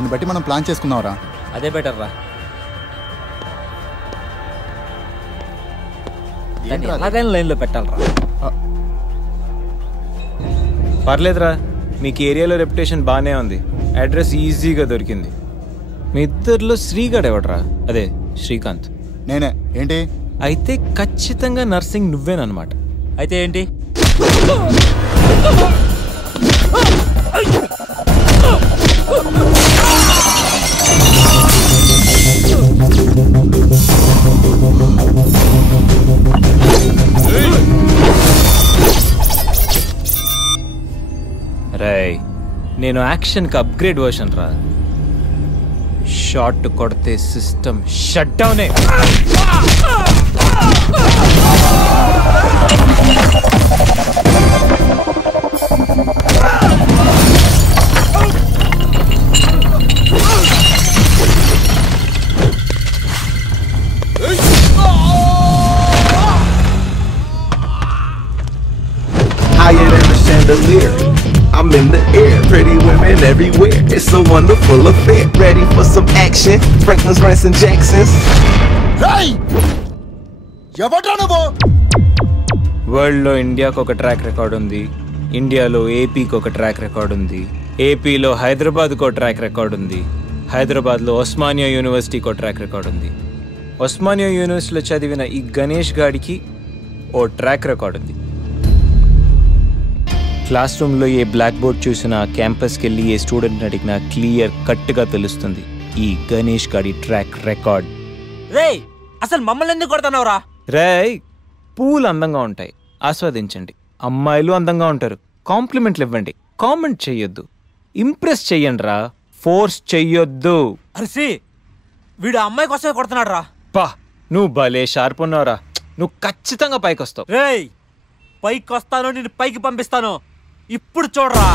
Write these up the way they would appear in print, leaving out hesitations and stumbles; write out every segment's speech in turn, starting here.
దాన్ని బట్టి మనం ప్లాన్ చేసుకుందాంరా. అదే బెటర్ రా. ఎలాగైనా లైన్లో పెట్టాలరా. పర్లేదురా, మీకు ఏరియాలో రెప్యుటేషన్ బాగానే ఉంది. అడ్రస్ ఈజీగా దొరికింది. మీ ఇద్దరిలో శ్రీగాడు ఎవడరా? అదే శ్రీకాంత్. నేనే. ఏంటి అయితే ఖచ్చితంగా నర్సింగ్ నువ్వేనమాట. అయితే ఏంటి? రేయ్, నేను యాక్షన్కి అప్గ్రేడ్ వర్షన్ రా. షాట్ కొడితే సిస్టమ్ షట్ డౌనే. Higher than the chandelier, I'm in the air, pretty women everywhere. It's a wonderful affair. Ready for some action? Franklin's, Branson, Jackson's. Hey! ఎవడ్రా నువ్వు? వరల్డ్లో ఇండియాకు ఒక ట్రాక్ రికార్డ్ ఉంది, ఇండియాలో ఏపీకి ఒక ట్రాక్ రికార్డ్ ఉంది, ఏపీలో హైదరాబాద్కు ఒక ట్రాక్ రికార్డ్ ఉంది, హైదరాబాద్లో ఉస్మానియా యూనివర్సిటీకి ఒక ట్రాక్ రికార్డ్ ఉంది. ఉస్మానియా యూనివర్సిటీలో చదివిన ఈ గణేష్ గాడికి ఓ ట్రాక్ రికార్డ్ ఉంది. క్లాస్ రూమ్లో ఏ బ్లాక్ బోర్డ్ చూసినా, క్యాంపస్కి వెళ్ళి ఏ స్టూడెంట్ అడిగినా క్లియర్ కట్గా తెలుస్తుంది ఈ గణేష్ గాడి ట్రాక్ రికార్డ్. రేయ్, అసలు మమ్మల్ని ఎందుకు కొడతానవరా? రేయ్, పూలు అందంగా ఉంటాయి, ఆస్వాదించండి. అమ్మాయిలు అందంగా ఉంటారు, కాంప్లిమెంట్లు ఇవ్వండి, కామెంట్ చెయ్యొద్దు. ఇంప్రెస్ చెయ్యండి రా, ఫోర్స్ చెయ్యొద్దు. అరిసి, వీడు అమ్మాయి కోసమే కొడుతున్నాడు రా. పా, నువ్వు భలే షార్ప్ ఉన్నావురా. నువ్వు ఖచ్చితంగా పైకి వస్తావు. రేయ్, పైకి వస్తాను, నేను పైకి పంపిస్తాను. ఇప్పుడు చూడరా.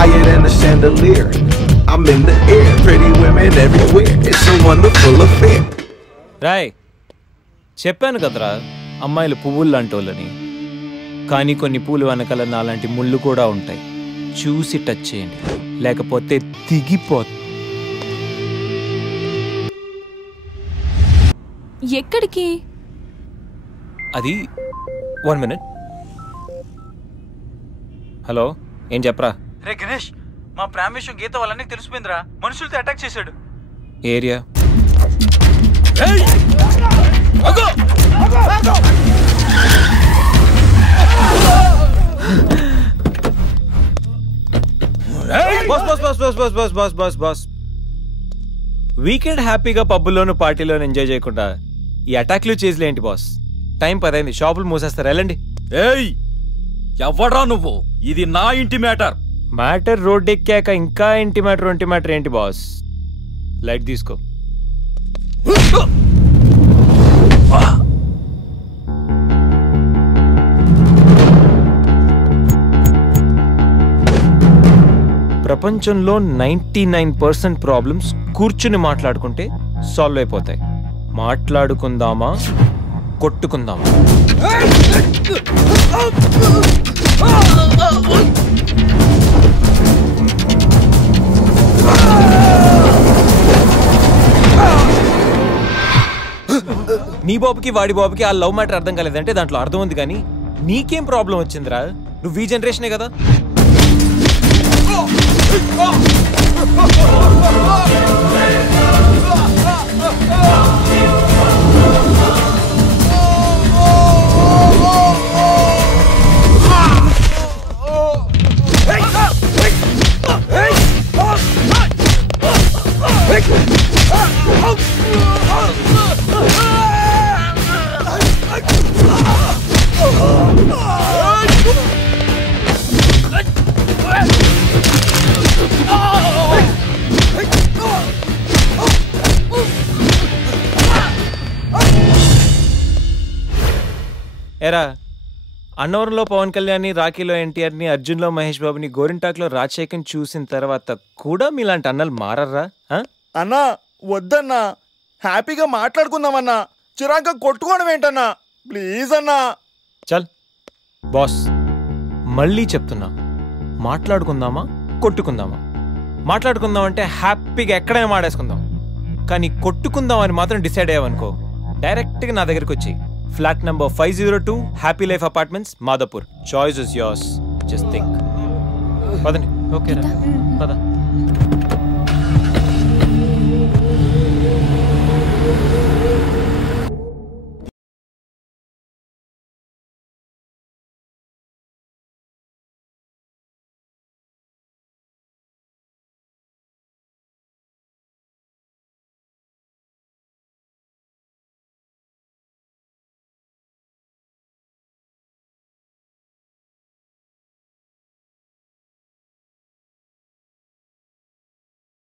Higher than the chandelier, I'm in the air, pretty women everywhere. It's a wonderful affair. Roy, చెప్పాను కదరా అమ్మాయిలు పువ్వులు లాంటి వాళ్ళని. కానీ కొన్ని పూలు వెనకాల నాలాంటి ముళ్ళు కూడా ఉంటాయి. చూసి టచ్ చేయండి, లేకపోతే దిగిపోతుంది. ఎక్కడికి? అది 1 minute. హలో, ఏం చెప్పరా? రే గణేష్, మా ప్రేమ విషయం గీత వాళ్ళని తెలిసిపోయిందిరా. మనుషులతో అటాక్ చేశాడు. ఏరియా వీకెండ్ హ్యాపీగా పబ్బుల్లోను పార్టీలోను ఎంజాయ్ చేయకుండా ఈ అటాక్లు చేసిలేంటి బాస్? టైం 10 అయింది, షాపులు మూసేస్తారు, వెళ్ళండి. ఏయ్, ఎవడ్రా నువ్వు? ఇది నా ఇంటి మ్యాటర్. మ్యాటర్ రోడ్ ఎక్కాక ఇంకా ఇంటి మ్యాటర్ ఏంటి బాస్? లైట్ తీసుకో. ప్రపంచంలో 99% ప్రాబ్లమ్స్ కూర్చుని మాట్లాడుకుంటే సాల్వ్ అయిపోతాయి. మాట్లాడుకుందామా, కొట్టుకుందామా? నీ బాబుకి వాడి బాబుకి ఆ లవ్ మ్యాటర్ అర్థం కాలేదంటే దాంట్లో అర్థం ఉంది, కానీ నీకేం ప్రాబ్లం వచ్చిందిరా? నువ్వు ఈ జనరేషనే కదా. ఎరా అన్నవరంలో పవన్ కళ్యాణ్ని, రాఖీలో ఎన్టీఆర్ని, అర్జున్లో మహేష్ బాబుని, గోరింటాక్లో రాజశేఖర్ని చూసిన తర్వాత కూడా మీలాంటి అన్నలు మారర్రా? అన్నా వద్దన్నా, హ్యాపీగా మాట్లాడుకుందామన్నా, చిరాగ్గా కొట్టుకోవడం ఏంటన్నా, ప్లీజ్ అన్నా. చల్ బాస్, మళ్ళీ చెప్తున్నా, మాట్లాడుకుందామా కొట్టుకుందామా? మాట్లాడుకుందాం అంటే హ్యాపీగా ఎక్కడైనా మాడేసుకుందాం, కానీ కొట్టుకుందాం అని మాత్రం డిసైడ్ అయ్యావనుకో డైరెక్ట్గా నా దగ్గరికి వచ్చి flat number 502 happy life apartments Madhapur. Choice is yours, just think. పదండి. ఓకే రా, పద.